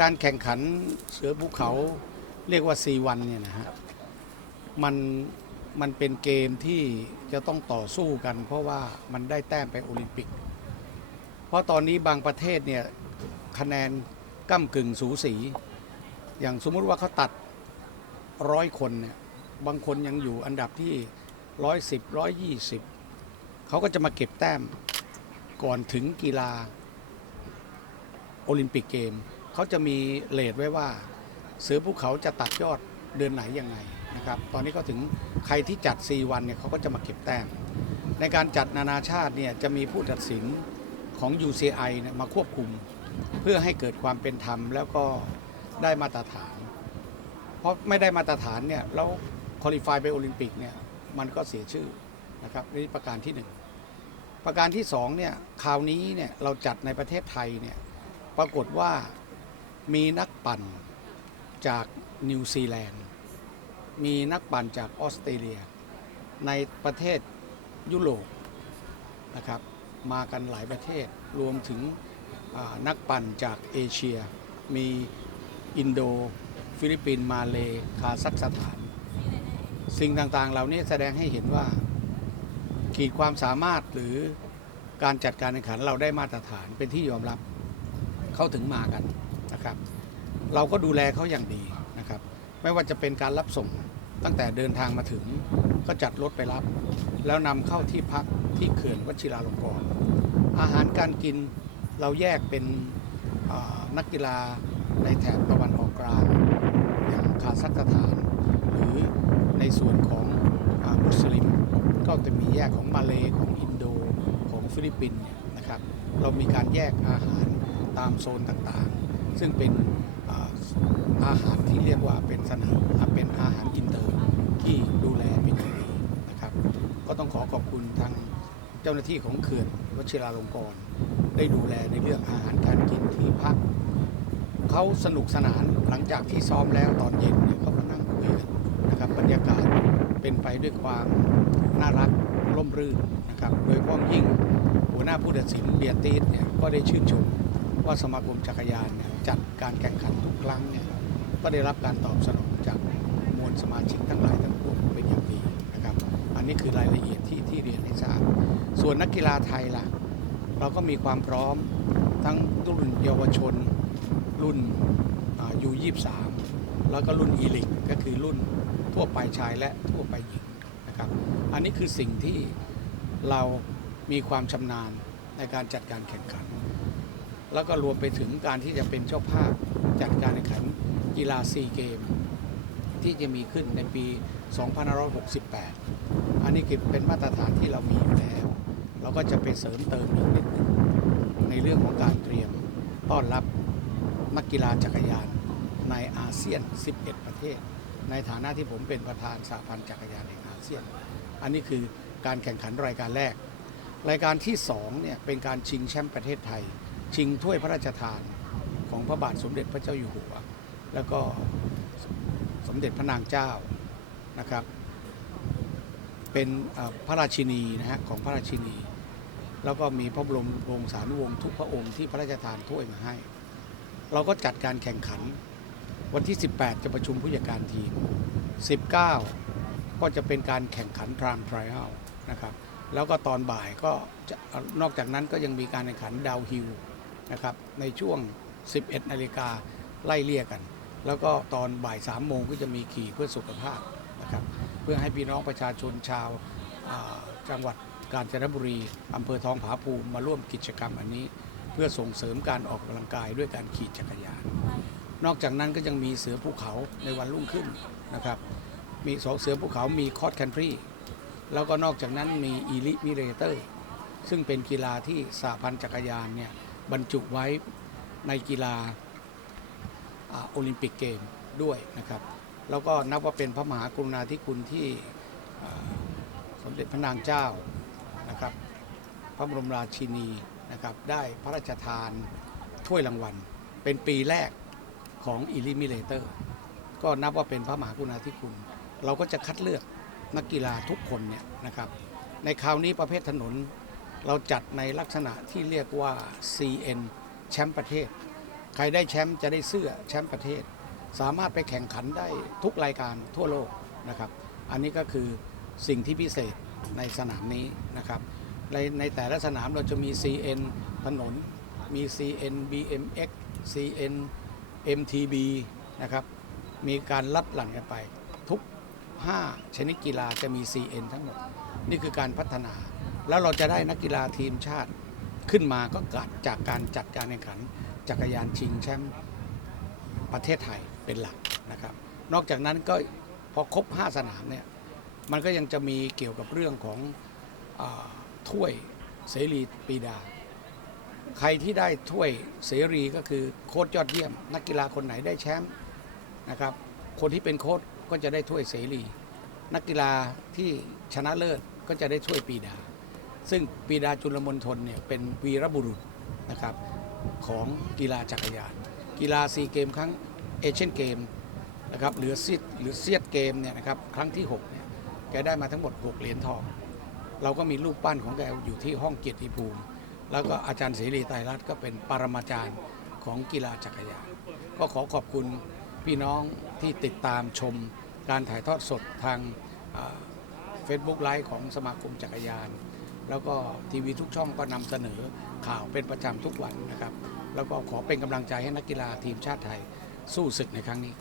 การแข่งขันเสือภูเขาเรียกว่า C1 เนี่ยนะฮะมันมันเป็นเกมที่จะต้องต่อสู้กัน เพราะว่ามันได้แต้มไปโอลิมปิก เพราะตอนนี้บางประเทศเนี่ยคะแนนก้ากึ่งสูสี อย่างสมมุติว่าเขาตัดร้อยคนเนี่ยบางคนยังอยู่อันดับที่ร้อยสิบร้อยยี่สิบเขาก็จะมาเก็บแต้มก่อนถึงกีฬาโอลิมปิกเกม เขาจะมีเลทไว้ว่า เสือภูเขาจะตัดยอดเดือนไหนยังไงนะครับ ตอนนี้ก็ถึงใครที่จัด 4 วันเนี่ยเขาก็จะมาเก็บแต้ม ในการจัดนานาชาติเนี่ยจะมีผู้ตัดสินของ UCI เนี่ยมาควบคุม เพื่อให้เกิดความเป็นธรรมแล้วก็ได้มาตรฐาน เพราะไม่ได้มาตรฐานเนี่ยแล้วคุริฟายไปโอลิมปิกเนี่ยมันก็เสียชื่อนะครับนี่ประการที่หนึ่งประการที่สองเนี่ยคราวนี้เนี่ยเราจัดในประเทศไทยเนี่ยปรากฏว่า มีนักปั่นจากนิวซีแลนด์ มีนักปั่นจากออสเตรเลีย ในประเทศยุโรปนะครับ มากันหลายประเทศ รวมถึงนักปั่นจากเอเชีย มีอินโด ฟิลิปปินส์ มาเลคาซัคสถาน สิ่งต่างๆ เหล่านี้แสดงให้เห็นว่า ขีดความสามารถหรือการจัดการแข่งขันเราได้มาตรฐานเป็นที่ยอมรับ เข้าถึงมากัน นะครับ เราก็ดูแลเขาอย่างดีนะครับ ไม่ว่าจะเป็นการรับส่งตั้งแต่เดินทางมาถึงก็จัดรถไปรับ แล้วนำเข้าที่พักที่เขื่อนวชิราลงกรณ์อาหารการกินเราแยกเป็นนักกีฬาในแถบตะวันออกกลางอย่างคาซัคสถาน หรือในส่วนของอมุสลิม ก็จะมีแยกของมาเลของอินโดของฟิลิปปินส์เนี่ยนะครับ เรามีการแยกอาหารตามโซนต่างๆ ซึ่งเป็นอาหารที่เรียกว่าเป็นสนามเป็นอาหารอินเตอร์ที่ดูแลเป็นอย่างดีนะครับ ก็ต้องขอขอบคุณทางเจ้าหน้าที่ของเขื่อนวชิราลงกรณ์ได้ดูแลในเรื่องอาหารการกินที่พักเขาสนุกสนานหลังจากที่ซ้อมแล้วตอนเย็นเนี่ยเขาก็นั่งคุยกันนะครับบรรยากาศเป็นไปด้วยความน่ารักร่มรื่นนะครับ โดยเฉพาะยิ่งหัวหน้าผู้ตัดสินเบียร์ตีสเนี่ยก็ได้ชื่นชม ว่าสมาคมจักรยานเนี่ยจัดการแข่งขันทุกครั้งเนี่ยก็ได้รับการตอบสนองจากมวลสมาชิกทั้งหลายทั้งปวงเป็นอย่างดีนะครับ อันนี้คือรายละเอียดที่ที่เรียนให้ทราบ ส่วนนักกีฬาไทยล่ะ เราก็มีความพร้อมทั้งรุ่นเยาวชน รุ่นยูยี่สามแล้วก็รุ่นอีลิกก็คือรุ่นทั่วไปชายและทั่วไปหญิงนะครับ อันนี้คือสิ่งที่เรามีความชำนาญในการจัดการแข่งขัน แล้วก็รวมไปถึงการที่จะเป็นเจ้าภาพจัดการแข่งขันกีฬาซีเกม ที่จะมีขึ้นในปี 2568 อันนี้คือเป็นมาตรฐานที่เรามีอยู่แล้ว เราก็จะไปเสริมเติมอีกนิดหนึงในเรื่องของการเตรียมต้อนรับนักกีฬาจักรยานในอาเซียน 11 ประเทศ ในฐานะที่ผมเป็นประธานสหพันธ์จักรยานแห่งอาเซียน อันนี้คือการแข่งขันรายการแรก รายการที่2เนี่ยเป็นการชิงแชมป์ประเทศไทย ชิงถ้วยพระราชทานของพระบาทสมเด็จพระเจ้าอยู่หัว แล้วก็สมเด็จพระนางเจ้านะครับ เป็นพระราชินีนะฮะของพระราชินี แล้วก็มีพระบรมวงศานุวงศ์ทุกพระองค์ที่พระราชทานถ้วยมาให้ เราก็จัดการแข่งขัน วันที่ 18 จะประชุมผู้จัดการทีม 19 ก็จะเป็นการแข่งขันทรามทริอัลนะครับแล้วก็ตอนบ่ายก็นอกจากนั้นก็ยังมีการแข่งขันดาวฮิล นะครับในช่วง 11นาฬิกาไล่เลี่ยกัน แล้วก็ตอนบ่าย3โมงก็จะมีขี่เพื่อสุขภาพนะครับเพื่อให้พี่น้องประชาชนชาวจังหวัดกาญจนบุรีอำเภอทองผาภูมิมาร่วมกิจกรรมอันนี้ เพื่อส่งเสริมการออกกำลังกายด้วยการขี่จักรยาน นอกจากนั้นก็ยังมีเสือภูเขาในวันรุ่งขึ้นนะครับมีสองเสือภูเขามีคอร์ดคันทรีแล้วก็นอกจากนั้นมีอีลิมิเรเตอร์ ซึ่งเป็นกีฬาที่สหพันธ์จักรยานเนี่ย บรรจุไว้ในกีฬาโอลิมปิกเกมด้วยนะครับ แล้วก็นับว่าเป็นพระมหากรุณาธิคุณที่สมเด็จพระนางเจ้านะครับ พระบรมราชินีนะครับได้พระราชทานถ้วยรางวัล เป็นปีแรกของอิลิมิเลเตอร์ ก็นับว่าเป็นพระมหากรุณาธิคุณ เราก็จะคัดเลือกนักกีฬาทุกคนเนี่ยนะครับ ในคราวนี้ประเภทถนน เราจัดในลักษณะที่เรียกว่า CN แชมป์ประเทศ ใครได้แชมป์จะได้เสื้อแชมป์ประเทศ สามารถไปแข่งขันได้ทุกรายการทั่วโลกนะครับ อันนี้ก็คือสิ่งที่พิเศษในสนามนี้นะครับ ในในแต่ละสนามเราจะมี CN ถนน มี CN BMX CN MTB นะครับ มีการลัดหลั่นกันไป ทุก 5 ชนิดกีฬาจะมี CN ทั้งหมด นี่คือการพัฒนา แล้วเราจะได้นักกีฬาทีมชาติขึ้นมาก็เกิดจากการจัดการแข่งขัน จักรยานชิงแชมป์ประเทศไทยเป็นหลักนะครับ นอกจากนั้นก็พอครบ 5 สนามเนี่ยมันก็ยังจะมีเกี่ยวกับเรื่องของอถ้วยเสรีปีดา ใครที่ได้ถ้วยเสรีก็คือโค้ชยอดเยี่ยม นักกีฬาคนไหนได้แชมป์นะครับ คนที่เป็นโค้ชก็จะได้ถ้วยเสรี นักกีฬาที่ชนะเลิศก็จะได้ถ้วยปีดา ซึ่งปีดาจุลมนทนเนี่ยเป็นวีรบุรุษนะครับของกีฬาจักรยาน กีฬาซีเกมครั้งเอเชียนเกมนะครับหรือซีดหรือเซียดเกมเนี่ยนะครับครั้งที่6เนี่ยแกได้มาทั้งหมด 6 เหรียญทอง เราก็มีรูปปั้นของแกอยู่ที่ห้องเกียรติภูมิ แล้วก็อาจารย์เสรีไตรรัตน์ก็เป็นปรมาจารย์ของกีฬาจักรยานก็ขอขอบคุณพี่น้องที่ติดตามชมการถ่ายทอดสดทางเฟซบุ๊กไลฟ์ของสมาคมจักรยาน แล้วก็ทีวีทุกช่องก็นำเสนอข่าวเป็นประจำทุกวันนะครับ แล้วก็ขอเป็นกำลังใจให้นักกีฬาทีมชาติไทยสู้ศึกในครั้งนี้